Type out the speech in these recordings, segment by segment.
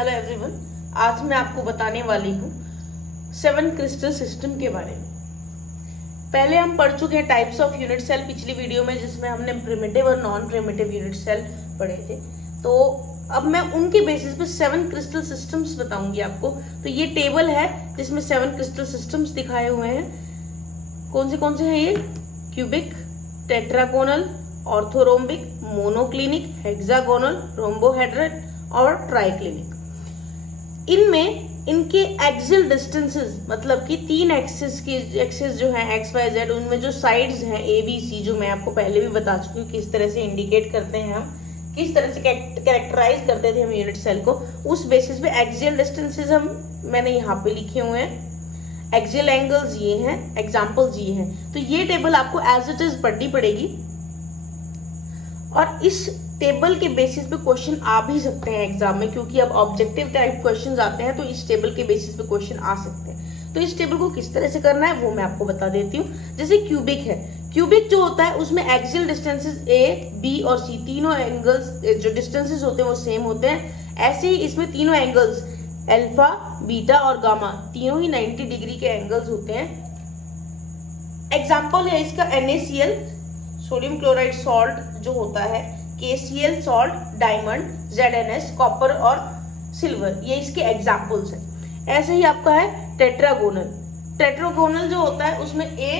Hello everyone, आज मैं आपको बताने वाली हूँ 7 क्रिस्टल सिस्टम के बारे में। पहले हम पढ़ चुके हैं टाइप्स ऑफ यूनिट सेल पिछली वीडियो में, जिसमें हमने प्रिमिटिव और नॉन प्रिमिटिव यूनिट सेल पढ़े थे। तो अब मैं उनके बेसिस पे 7 क्रिस्टल सिस्टम्स बताऊंगी आपको। तो ये टेबल है जिसमें 7 क्रिस्टल सिस्टम्स दिखाए हुए हैं। कौन से हैं ये? Cubic, tetragonal, orthorhombic, monoclinic, hexagonal, rhombohedral और ट्राइक्लिनिक। इनमें इनके एक्सियल डिस्टेंसेस, मतलब कि 3 एक्सिस जो है एक्स वाई जेड, उनमें जो साइड्स हैं ए बी सी, जो मैं आपको पहले भी बता चुकी हूँ किस तरह से इंडिकेट करते हैं हम, किस तरह से कैरेक्टराइज करते थे हम यूनिट सेल को, उस बेसिस पे एक्सियल डिस्टेंसेस मैंने यहाँ पे लिखे हुए हैं। एक्सियल एंगल्स ये हैं, एग्जाम्पल्स ये हैं। तो ये टेबल आपको एज इट इज पढ़नी पड़ेगी और इस टेबल के बेसिस पे क्वेश्चन आ भी सकते हैं एग्जाम में, क्योंकि अब ऑब्जेक्टिव टाइप क्वेश्चंस आते हैं तो इस टेबल के बेसिस पे क्वेश्चन आ सकते हैं। तो इस टेबल को किस तरह से करना है वो मैं आपको बता देती हूँ। जैसे क्यूबिक है, क्यूबिक जो होता है उसमें एक्सियल डिस्टेंसेस ए बी और सी, तीनों एंगल्स जो डिस्टेंसेस होते हैं वो सेम होते हैं। ऐसे ही इसमें तीनों एंगल्स अल्फा, बीटा और गामा, तीनों ही 90 डिग्री के एंगल्स होते हैं। एग्जाम्पल है इसका NaCl, सोडियम क्लोराइड सॉल्ट जो होता है, KCl salt, diamond, ZnS copper और सिल्वर, ये इसके एग्जाम्पल्स हैं। ऐसे ही आपका है टेट्रागोनल। टेट्रागोनल जो होता है उसमें A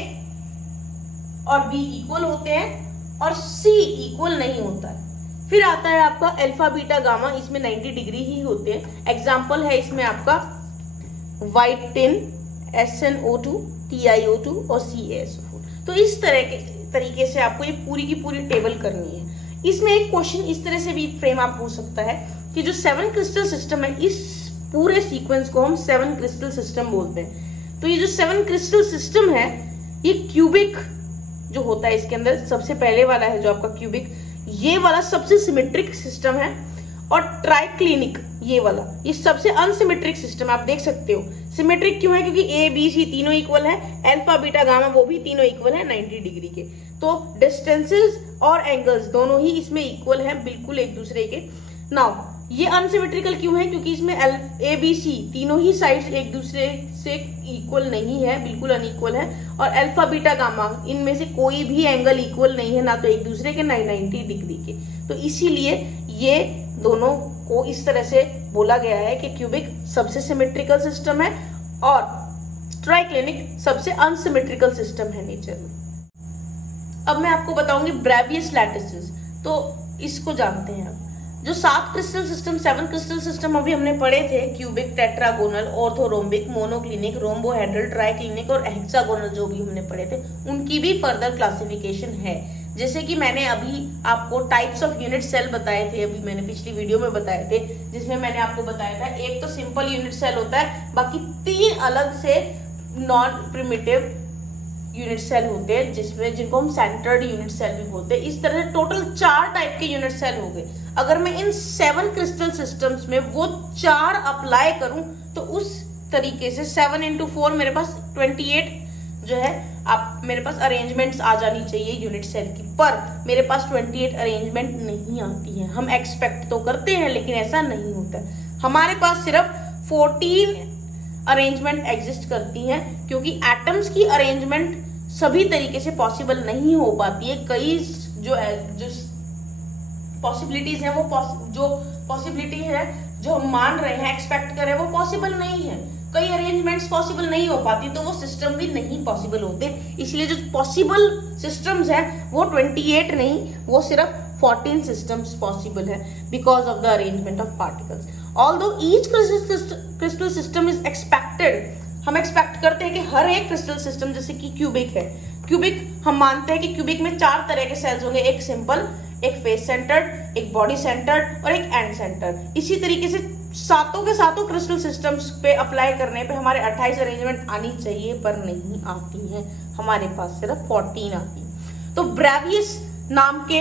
और B इक्वल होते हैं और C इक्वल नहीं होता है। फिर आता है आपका अल्फा, बीटा, गामा, इसमें 90 डिग्री ही होते हैं। एग्जाम्पल है इसमें आपका व्हाइट टिन, SnO2, TiO2 और CaSO4। तो इस तरीके से आपको ये पूरी की पूरी टेबल करनी है। इसमें एक क्वेश्चन इस तरह से भी फ्रेम आप पूछ सकता है कि जो 7 क्रिस्टल सिस्टम है, इस पूरे सीक्वेंस को हम 7 क्रिस्टल सिस्टम बोलते हैं। तो ये जो 7 क्रिस्टल सिस्टम है, ये क्यूबिक जो होता है, इसके अंदर सबसे पहले वाला है जो आपका क्यूबिक, ये वाला सबसे सिमेट्रिक सिस्टम है। और ट्राइक्लिनिक ये वाला, ये सबसे अनसिमेट्रिक सिस्टम। आप देख सकते हो सिमेट्रिक क्यों है, क्योंकि ए बी सी तीनों इक्वल है, अल्फा बीटा गामा वो भी तीनों इक्वल है 90 डिग्री के। तो डिस्टेंसेस और एंगल्स दोनों ही इसमें इक्वल हैं, बिल्कुल एक दूसरे के। नाउ ये अनसिमेट्रिकल क्यों है, क्योंकि इसमें ए बी सी तीनों ही साइड्स एक दूसरे से इक्वल नहीं है, बिल्कुल अनइक्वल है। और अल्फा बीटा गामा, इनमें से कोई भी एंगल इक्वल नहीं है, ना तो एक दूसरे के, ना 90 डिग्री के। तो इसीलिए ये दोनों को इस तरह से बोला गया है कि क्यूबिक सबसे सिमेट्रिकल सिस्टम है और ट्राइक्लिनिक सबसे अनसिमेट्रिकल सिस्टम है नेचर में। अब मैं आपको बताऊंगी ब्रेवियस लैटिसेस। तो इसको जानते हैं आप। जो 7 क्रिस्टल सिस्टम, 7 क्रिस्टल सिस्टम अभी हमने पढ़े थे, cubic, tetragonal, orthorhombic, monoclinic, rhombohedral, triclinic और हेक्सागोनल, जो भी हमने पढ़े थे, उनकी भी फर्दर क्लासिफिकेशन है। जैसे कि मैंने अभी आपको टाइप्स ऑफ यूनिट सेल बताए थे, अभी मैंने पिछली वीडियो में बताए थे, जिसमें मैंने आपको बताया था एक तो सिंपल यूनिट सेल होता है, बाकी 3 अलग से नॉन प्रिमिटिव यूनिट सेल होते हैं, जिनको हम सेंटर्ड यूनिट सेल भी बोलते हैं। इस तरह से टोटल 4 टाइप के यूनिट सेल हो गए। अगर मैं इन 7 क्रिस्टल सिस्टम्स में वो 4 अप्लाई करूं तो उस तरीके से 7 × 4 मेरे पास 28 जो है, आप मेरे पास अरेंजमेंट्स आ जानी चाहिए यूनिट सेल की, पर मेरे पास 28 अरेंजमेंट नहीं आती है। हम एक्सपेक्ट तो करते हैं लेकिन ऐसा नहीं होता है। हमारे पास सिर्फ 14 अरेंजमेंट एग्जिस्ट करती हैं, क्योंकि एटम्स की अरेंजमेंट सभी तरीके से पॉसिबल नहीं हो पाती है। कई जो पॉसिबिलिटीज है, वो जो पॉसिबिलिटी है जो हम मान रहे हैं, एक्सपेक्ट कर रहे हैं, वो पॉसिबल नहीं है। कई अरेंजमेंट्स पॉसिबल नहीं हो पाती, तो वो सिस्टम भी नहीं पॉसिबल होते। इसलिए जो पॉसिबल सिस्टम्स हैं वो 28 नहीं, वो सिर्फ 14 सिस्टम्स पॉसिबल है because of the arrangement of particles. Although each crystal system is expected, हम एक्सपेक्ट करते हैं कि हर एक क्रिस्टल सिस्टम, जैसे कि क्यूबिक है, क्यूबिक हम मानते हैं कि क्यूबिक में 4 तरह के सेल्स होंगे, एक सिंपल, एक फेस सेंटर्ड, एक बॉडी सेंटर्ड और एक एंड सेंटर्ड। इसी तरीके से सातों के सातों क्रिस्टल सिस्टम्स पे अप्लाई करने पे हमारे 28 अरेंजमेंट आनी चाहिए, पर नहीं आती है, हमारे पास सिर्फ 14 आती है। तो ब्रेवियस नाम के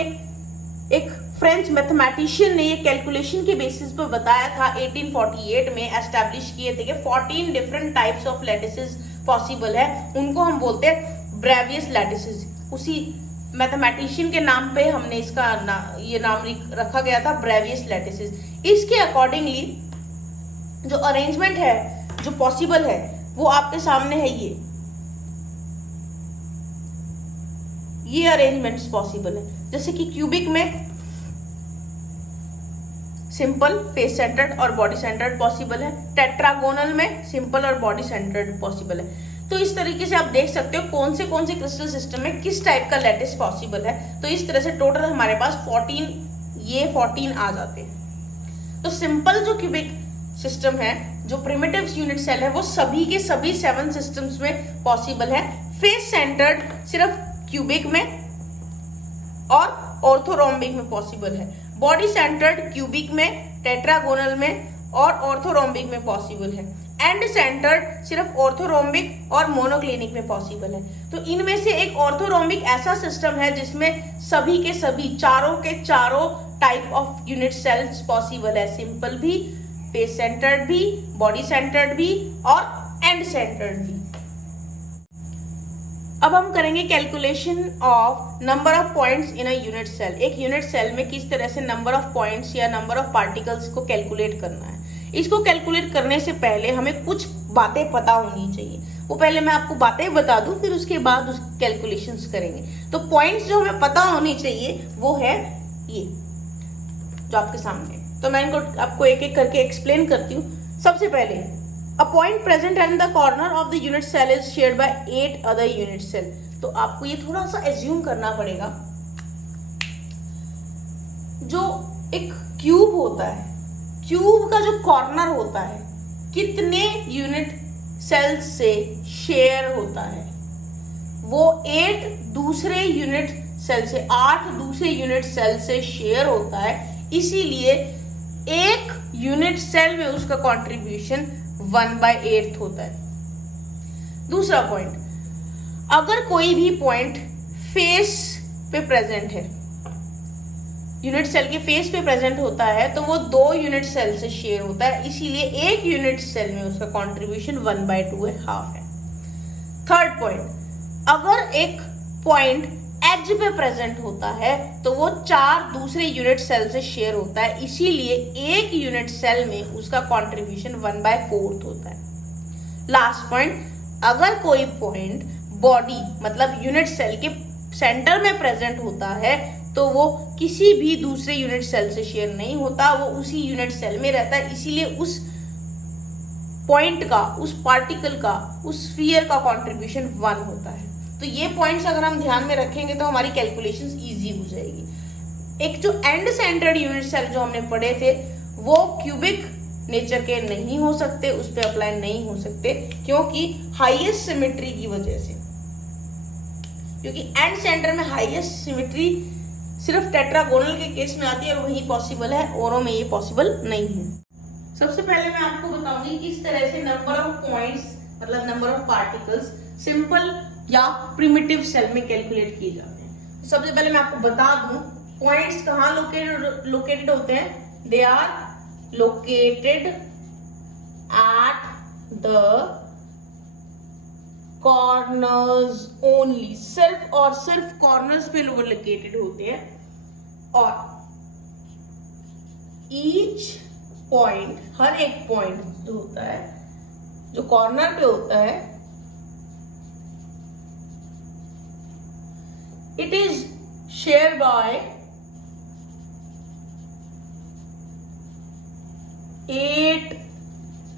एक फ्रेंच मैथमेटिशियन ने ये कैलकुलेशन के बेसिस पर बताया था, 1848 में एस्टैब्लिश किए थे कि 14 different types of lattices possible है, उनको हम बोलते हैं ब्रेवियस लैटिसेस। उसी मैथमेटिशियन के नाम पे हमने इसका ये नाम रखा गया था ब्रेवियस लैटिसेस। इसके अकॉर्डिंगली जो अरेंजमेंट है जो पॉसिबल है वो आपके सामने है। ये अरेंजमेंट्स पॉसिबल है, जैसे कि क्यूबिक में सिंपल, फेस सेंटर्ड और बॉडी सेंटर्ड पॉसिबल है। टेट्रागोनल में सिंपल और बॉडी सेंटर्ड पॉसिबल है। तो इस तरीके से आप देख सकते हो कौन से क्रिस्टल सिस्टम में किस टाइप का लैटिस पॉसिबल है। तो इस तरह से टोटल हमारे पास 14 आ जाते हैं। तो सिंपल जो क्यूबिक सिस्टम है, जो प्रिमिटिव यूनिट सेल है, वो सभी के सभी 7 सिस्टम्स में पॉसिबल है। फेस सेंटर्ड सिर्फ क्यूबिक में और ऑर्थोरोम्बिक में पॉसिबल है। बॉडी सेंटर्ड क्यूबिक में, टेट्रागोनल में और ऑर्थोरोम्बिक में पॉसिबल है। एंड सेंटर्ड सिर्फ ऑर्थोरोम्बिक और मोनोक्लिनिक में पॉसिबल है। तो इनमें से एक ऑर्थोरोम्बिक ऐसा सिस्टम है जिसमें सभी के सभी चारों के चारों type of unit cells possible है। सिंपल भी, फेस सेंटर्ड भी, बॉडी सेंटर्ड भी और एंड सेंटर्ड भी। अब हम करेंगे calculation of number of points in a unit cell. एक यूनिट सेल में किस तरह से नंबर ऑफ पॉइंट्स या नंबर ऑफ पार्टिकल्स को कैलकुलेट करना है। इसको कैलकुलेट करने से पहले हमें कुछ बातें पता होनी चाहिए। वो पहले मैं आपको बातें बता दूं, फिर उसके बाद उस कैलकुलेशंस करेंगे। तो पॉइंट्स जो हमें पता होनी चाहिए वो है ये जो आपके सामने। तो मैं इनको आपको एक एक करके एक्सप्लेन करती हूँ। सबसे पहले, A point present at the corner of the unit cell is shared by 8 other unit cell. तो आपको ये थोड़ा सा एज्यूम करना पड़ेगा, जो एक क्यूब होता है, क्यूब का जो कॉर्नर होता है कितने यूनिट सेल से शेयर होता है। वो 8 दूसरे यूनिट सेल से, 8 दूसरे यूनिट सेल से शेयर होता है। इसीलिए एक यूनिट सेल में उसका कंट्रीब्यूशन 1/8 होता है। दूसरा पॉइंट, अगर कोई भी पॉइंट फेस पे प्रेजेंट है, यूनिट सेल के फेस पे प्रेजेंट होता है, तो वो 2 यूनिट सेल से शेयर होता है। इसीलिए एक यूनिट सेल में उसका कंट्रीब्यूशन 1/2 है, हाफ है। थर्ड पॉइंट, अगर एक पॉइंट एज पे प्रेजेंट होता है तो वो 4 दूसरे यूनिट सेल से शेयर होता है। इसीलिए एक यूनिट सेल में उसका कंट्रीब्यूशन 1/4 होता है। लास्ट पॉइंट, अगर कोई पॉइंट बॉडी मतलब यूनिट सेल के सेंटर में प्रेजेंट होता है तो वो किसी भी दूसरे यूनिट सेल से शेयर नहीं होता, वो उसी यूनिट सेल में रहता है। इसीलिए उस पॉइंट का, उस पार्टिकल का, उस स्फीयर का कंट्रीब्यूशन 1 होता है। तो ये पॉइंट्स अगर हम ध्यान में रखेंगे तो हमारी कैलकुलेशंस इजी हो जाएगी। एक जो एंड सेंटर्ड यूनिट सेल जो हमने पढ़े थे वो क्यूबिक नेचर के नहीं हो सकते, उस पर अप्लाई नहीं हो सकते, क्योंकि हाईएस्ट सिमेट्री की वजह से। क्योंकि एंड सेंटर में हाईएस्ट सिमेट्री सिर्फ टेट्रागोनल के केस में आती है और वही पॉसिबल है, औरों में ये पॉसिबल नहीं है। सबसे पहले मैं आपको बताऊंगी किस तरह से नंबर ऑफ पॉइंट्स मतलब नंबर ऑफ पार्टिकल्स सिंपल या प्रिमिटिव सेल में कैलकुलेट किए जाते हैं। सबसे पहले मैं आपको बता दूं पॉइंट्स कहाँ लोकेटेड होते हैं। They are located at the corners only, सिर्फ और सिर्फ कॉर्नर्स पे लोकेटेड होते हैं। और ईच पॉइंट, हर एक पॉइंट जो होता है, जो कॉर्नर पे होता है, it is shared by 8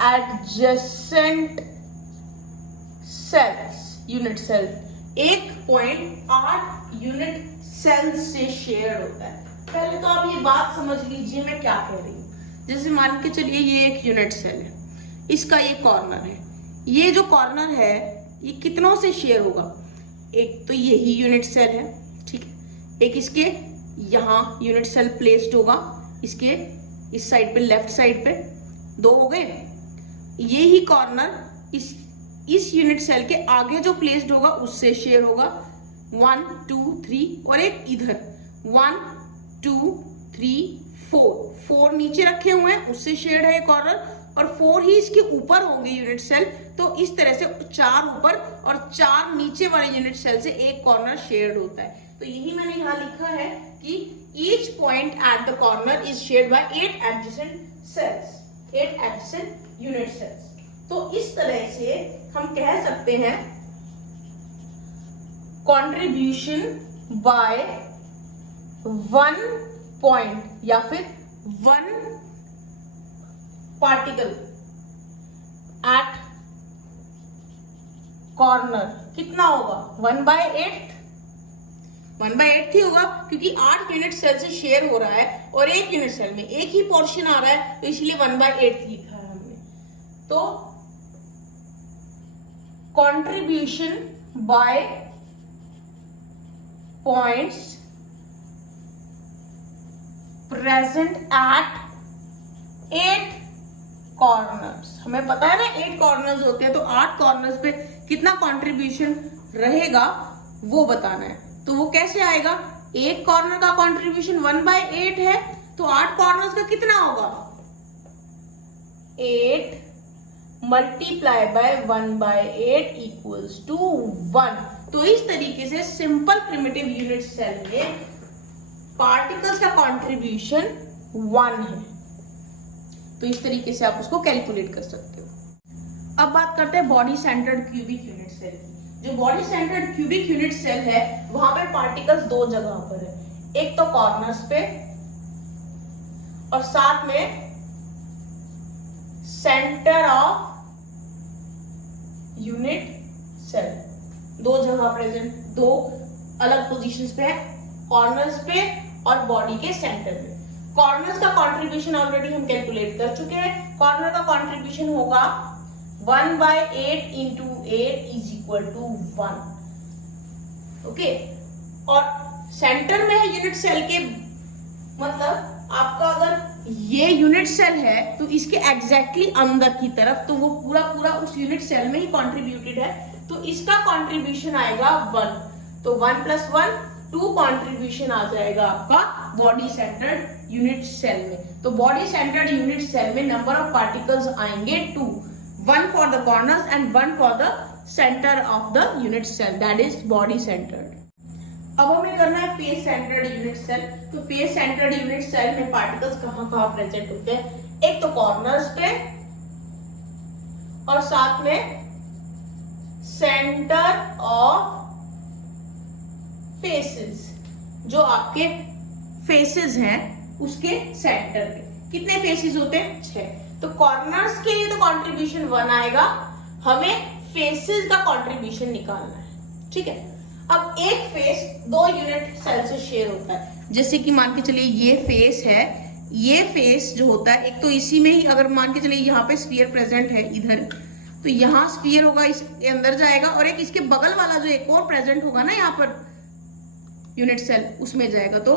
adjacent cells, unit cell. एक पॉइंट 8 यूनिट सेल से शेयर होता है। पहले तो आप ये बात समझ लीजिए मैं क्या कह रही हूं। जैसे मान के चलिए ये एक यूनिट सेल है, इसका ये कॉर्नर है। ये जो कॉर्नर है ये कितनों से शेयर होगा? एक तो यही यूनिट सेल है, ठीक है। एक इसके यहाँ यूनिट सेल प्लेस्ड होगा, इसके इस साइड पे, लेफ्ट साइड पे 2 हो गए। ये ही कॉर्नर इस यूनिट सेल के आगे जो प्लेस्ड होगा उससे शेयर होगा 1 2 3, और एक इधर 1 2 3 4 नीचे रखे हुए हैं, उससे शेयर है कॉर्नर, और 4 ही इसके ऊपर होंगे यूनिट सेल। तो इस तरह से 4 ऊपर और 4 नीचे वाले यूनिट सेल से एक कॉर्नर शेयर्ड होता है। तो यही मैंने यहाँ लिखा है कि each point at the corner is shared by 8 adjacent cells, 8 adjacent unit cells. तो इस तरह से हम कह सकते हैं कंट्रीब्यूशन बाय 1 पॉइंट या फिर 1 पार्टिकल एट कॉर्नर कितना होगा 1/8 1/8 ही होगा, क्योंकि 8 यूनिट सेल से शेयर हो रहा है और एक यूनिट सेल में एक ही पोर्शन आ रहा है, तो इसलिए 1/8 लिखा है हमने। तो contribution by points present at 8 corners, हमें पता है ना 8 कॉर्नर्स होते हैं, तो 8 कॉर्नर्स पे कितना कंट्रीब्यूशन रहेगा वो बताना है। तो वो कैसे आएगा, एक कॉर्नर का कंट्रीब्यूशन 1/8 है, तो 8 कॉर्नर्स का कितना होगा 8 मल्टीप्लाई बाय 1/8 इक्वल्स टू 1। तो इस तरीके से सिंपल प्रिमिटिव यूनिट सेल में पार्टिकल्स का कंट्रीब्यूशन 1 है। तो इस तरीके से आप उसको कैलकुलेट कर सकते हो। अब बात करते हैं body centred cubic unit cell की। जो body centred cubic unit cell है वहां पे पार्टिकल्स 2 जगह पर है, एक तो कॉर्नर्स पे और साथ में सेंटर ऑफ यूनिट सेल। 2 जगह प्रेजेंट, 2 अलग पोजीशंस पे है, कॉर्नर्स पे और बॉडी के सेंटर में। कॉर्नर्स का कंट्रीब्यूशन ऑलरेडी हम कैलकुलेट कर चुके हैं। कॉर्नर का कंट्रीब्यूशन होगा 1/8 into 8 is equal to 1। Okay, और सेंटर में है यूनिट सेल के, मतलब आपका अगर ये यूनिट सेल है तो इसके एग्जैक्टली अंदर की तरफ, तो वो पूरा पूरा उस यूनिट सेल में ही कंट्रीब्यूटेड है, तो इसका कंट्रीब्यूशन आएगा 1। तो 1 + 1 2 कंट्रीब्यूशन आ जाएगा आपका बॉडी सेंटर्ड यूनिट सेल में। तो बॉडी सेंटर्ड यूनिट सेल में नंबर ऑफ पार्टिकल्स आएंगे 2, 1 for the corners and 1 for the centre of the unit cell, that is body centred. अब हमें करना है फेस सेंटर्ड यूनिट सेल। तो फेस सेंटर्ड यूनिट सेल में पार्टिकल्स कहां कहां प्रेजेंट होते हैं, एक तो कॉर्नर्स पे और साथ में सेंटर ऑफ फेसेस, जो आपके फेसेस हैं उसके सेंटर पे। कितने फेसेस होते हैं 6। तो कॉर्नर्स के लिए तो कंट्रीब्यूशन 1 आएगा, हमें फेसेस का कंट्रीब्यूशन निकालना है। ठीक है, अब एक फेस 2 यूनिट सेल से शेयर होता है। जैसे कि मान के चलिए ये फेस है, ये फेस जो होता है एक तो इसी में ही, अगर मान के चलिए यहाँ पे स्फीयर प्रेजेंट है इधर, तो यहाँ स्फीयर होगा, इसके अंदर जाएगा, और एक इसके बगल वाला जो एक और प्रेजेंट होगा ना यहाँ पर यूनिट सेल, उसमें जाएगा। तो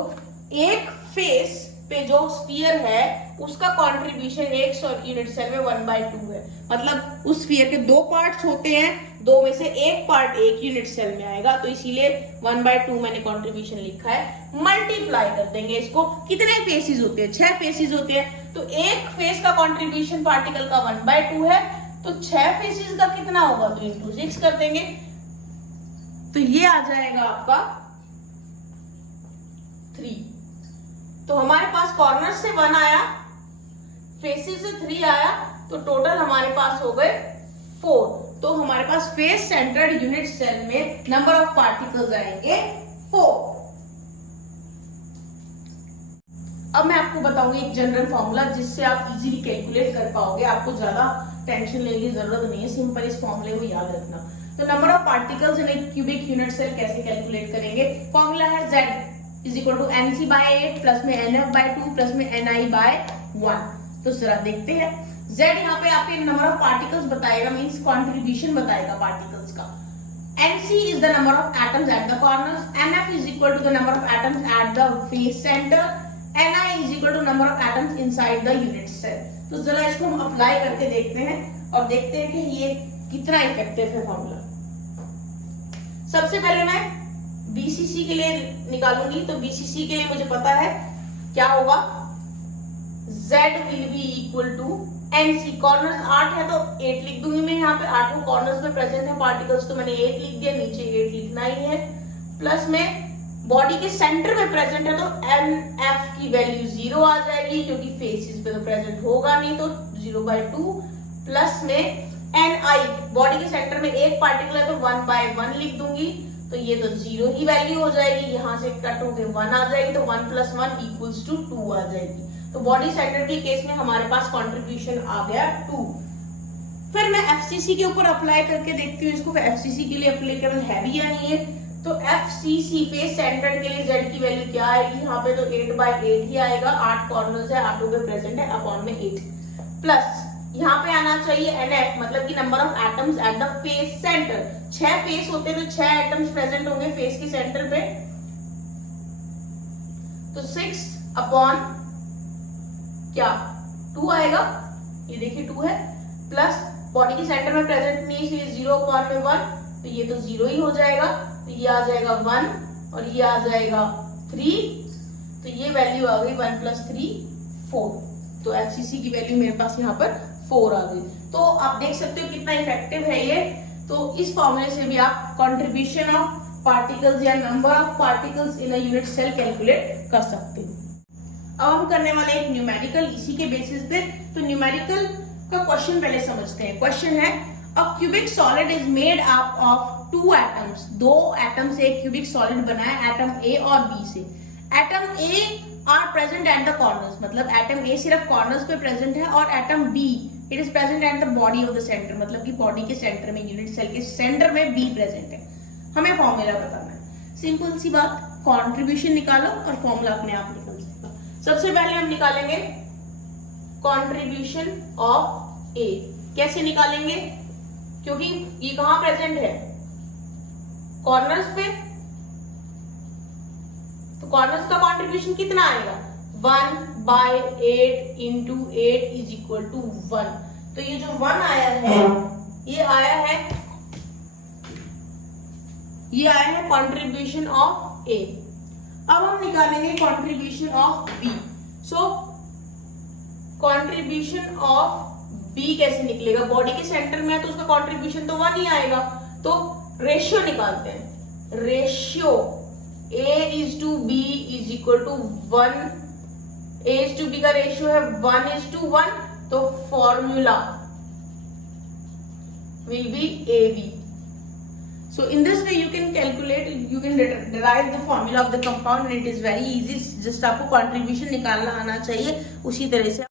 एक फेस पे जो स्फीयर है उसका कंट्रीब्यूशन एक यूनिट सेल में 1/2 है। मतलब उस स्फीयर के 2 पार्ट्स होते हैं, 2 में से एक पार्ट एक यूनिट सेल में आएगा, तो इसीलिए 1/2 मैंने कंट्रीब्यूशन लिखा है। मल्टीप्लाई कर देंगे इसको, कितने फेसेस होते हैं 6 फेसेस होते हैं, तो एक फेस का कंट्रीब्यूशन पार्टिकल का 1/2 है, तो 6 फेसेस का कितना होगा, तो इंटू 6 कर देंगे, तो ये आ जाएगा आपका 3। तो हमारे पास कॉर्नर से 1 आया, फेसेस से 3 आया, तो टोटल हमारे पास हो गए 4। तो हमारे पास फेस सेंटर्ड यूनिट सेल में नंबर ऑफ पार्टिकल्स आएंगे 4। अब मैं आपको बताऊंगी एक जनरल फॉर्मूला जिससे आप इजीली कैलकुलेट कर पाओगे, आपको ज्यादा टेंशन लेने की जरूरत नहीं है, सिंपल इस फॉर्मूले को याद रखना। तो number of particles in a cubic unit cell कैसे कैलकुलेट करेंगे, फॉर्मूला है Z is equal to NC/8 plus में NF/2 प्लस में NI/1। तो जरा देखते हैं, Z यहाँ पे आपके नंबर ऑफ पार्टिकल्स बताएगा, मींस कंट्रीब्यूशन बताएगा पार्टिकल्स का। NC is the number of atoms at the corners, NF is equal to the number of atoms at the face centre, NI is equal to number of atoms inside the unit cell. तो जरा इसको हम apply करके देखते हैं और देखते हैं कि ये कितना इफेक्टिव है फॉर्मूला। सबसे पहले मैं BCC के लिए निकालूंगी, तो BCC के लिए मुझे पता है क्या होगा, Z will be equal to NC। Corners 8 है तो 8 लिख दूंगी मैं, यहाँ पे 8 कॉर्नर्स में प्रेजेंट है पार्टिकल्स, तो मैंने 8 लिख दिया, नीचे 8 लिखना ही है, प्लस में बॉडी के सेंटर में प्रेजेंट है तो NF की वैल्यू 0 आ जाएगी, क्योंकि फेसेस पे तो प्रेजेंट होगा नहीं, तो 0/2 प्लस में ni, बॉडी के सेंटर में एक पार्टिकल है तो 1/1 लिख दूंगी, तो ये तो 0 ही वैल्यू हो जाएगी, यहां से कट होके 1 आ जाएगी, तो 1 + 1 = 2 आ जाएगी। तो बॉडी सेंटर के केस में हमारे पास कंट्रीब्यूशन आ गया 2। फिर मैं एफसीसी के ऊपर अप्लाई करके देखती हूँ इसको, एफसीसी के लिए एप्लीकेबल है भी या नहीं है। तो एफसीसी फेस सेंटर्ड के लिए जेड की वैल्यू क्या आएगी, यहाँ पे तो 8/8 ही आएगा, 8 कॉर्नर्स है, 8 पे प्रेजेंट है, अपॉन में 8 प्लस यहाँ पे आना चाहिए NF, मतलब कि number of atoms at the face centre. 6 face होते हैं तो 6 एटम्स प्रेजेंट होंगे फेस के सेंटर पे, तो 6 अपॉन क्या 2 आएगा, ये देखिए 2 है, प्लस बॉडी के सेंटर में प्रेजेंट नहीं इसलिए 0/1, तो ये तो 0 ही हो जाएगा, तो ये आ जाएगा 1 और ये आ जाएगा 3, तो ये वैल्यू आ गई 1 + 3 4। तो एफसीसी की वैल्यू मेरे पास यहाँ पर 4 आ गई। तो आप देख सकते हो कितना इफेक्टिव है ये। तो इस फॉर्मूले से भी आप कंट्रीब्यूशन ऑफ पार्टिकल्स या number of particles in a unit cell calculate कर सकते हो। अब हम करने वाले एक न्यूमेरिकल इसी के बेसिस पे। तो न्यूमेरिकल का क्वेश्चन पहले समझते हैं। क्वेश्चन है a cubic solid is made up of 2 atoms, 2 atom से एक क्यूबिक सॉलिड बना है एटम ए और बी से। Atom A R present at the corners, मतलब एटम ए सिर्फ कॉर्नर्स पे प्रेजेंट है, और atom B it is present at the body of the centre, मतलब कि बॉडी के सेंटर में, यूनिट सेल के सेंटर में बी प्रेजेंट है। हमें फॉर्मूला बताना है, सिंपल सी बात, कंट्रीब्यूशन निकालो और फॉर्मूला अपने आप निकल जाएगा। सबसे पहले हम निकालेंगे कंट्रीब्यूशन ऑफ ए। कैसे निकालेंगे, क्योंकि ये कहां प्रेजेंट है, कॉर्नर्स पे, तो कॉर्नर्स का कंट्रीब्यूशन कितना आएगा 1/8 × 8 = 1। तो ये जो 1 आया है ये आया है कंट्रीब्यूशन ऑफ ए। अब हम निकालेंगे कंट्रीब्यूशन ऑफ बी। सो कंट्रीब्यूशन ऑफ बी कैसे निकलेगा, बॉडी के सेंटर में है तो उसका कंट्रीब्यूशन तो 1 ही आएगा। तो रेशियो निकालते हैं, रेशियो A/B = 1, A/B का रेशियो है 1:1, तो formula will be AB. So in this way you can calculate, you can derive the formula of the compound and it is very easy. just आपको contribution निकालना आना चाहिए, उसी तरह से